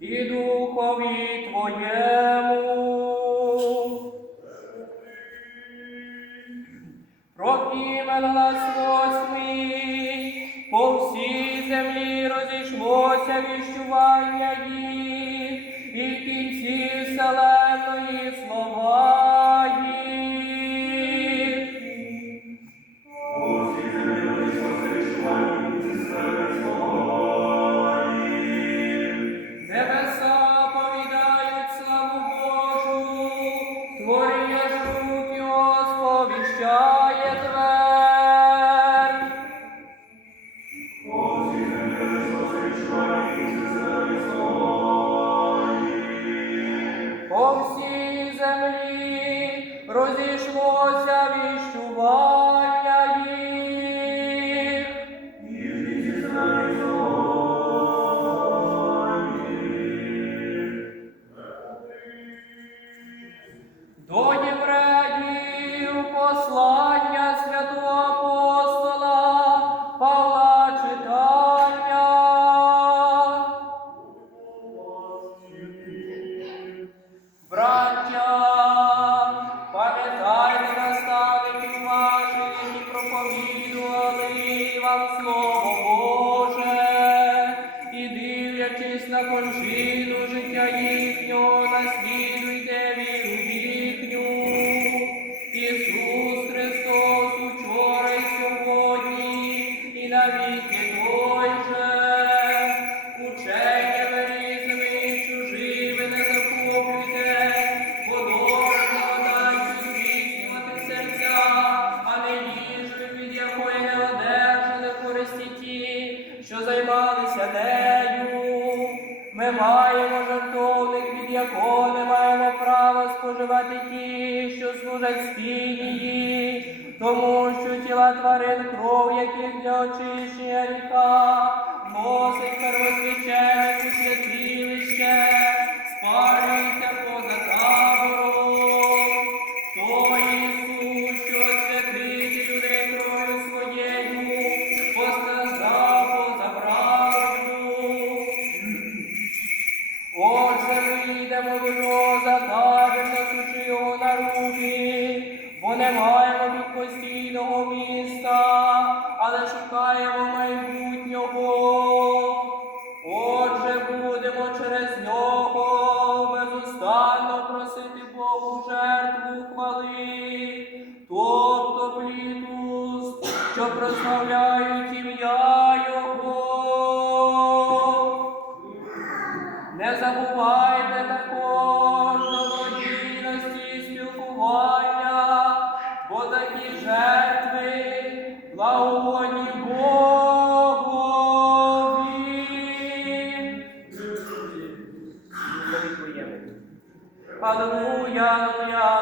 і духові Твоєму. Про імен нас восьмий, по всій землі розійшлося віщування їх, і в кінці вселенної слова їх. Небеса послання святого апостола Павла читання. Браття, пам'ятайте наставників ваших, які проповідували споживати ті, що служать спінії, тому що тіла тварин, кров яких для очищення ріка, носить первосвященик у святилище, спалюється поза Отже, ми йдемо до нього за табір, несучи його на руки, бо не маємо тут постійного міста, але шукаємо майбутнього. Отже, будемо через нього Не забувайте також добродійності спілкування, бо такі жертви благоводні Богові. Аллилуйя, аллилуйя,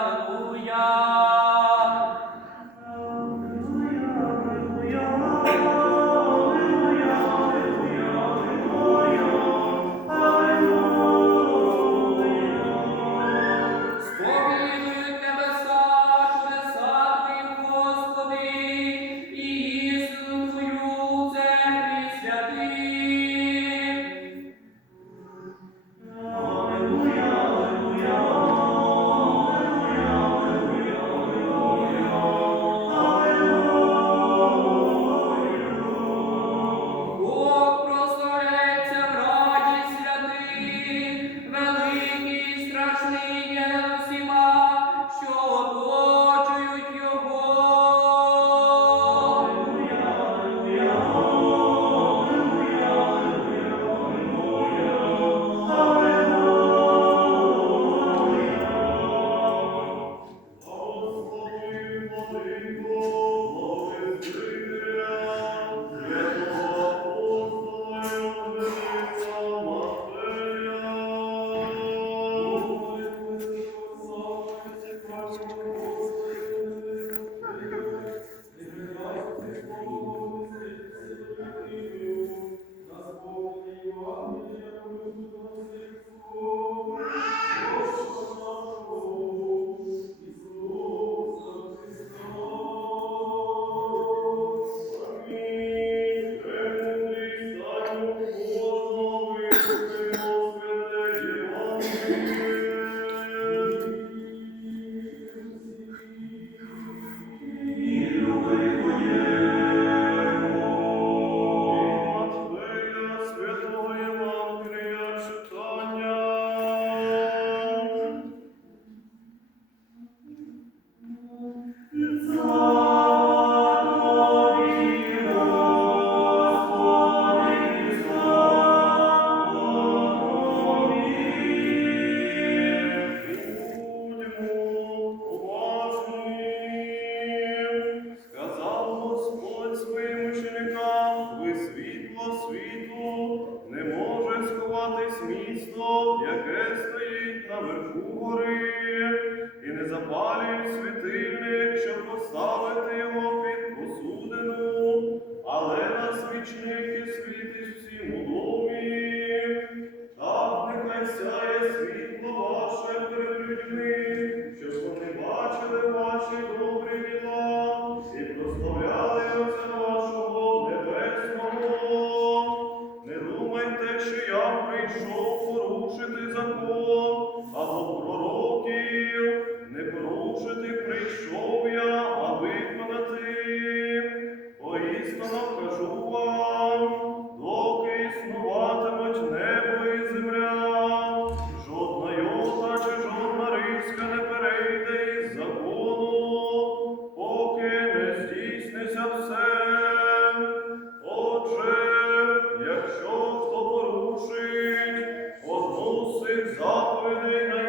Zapovedi na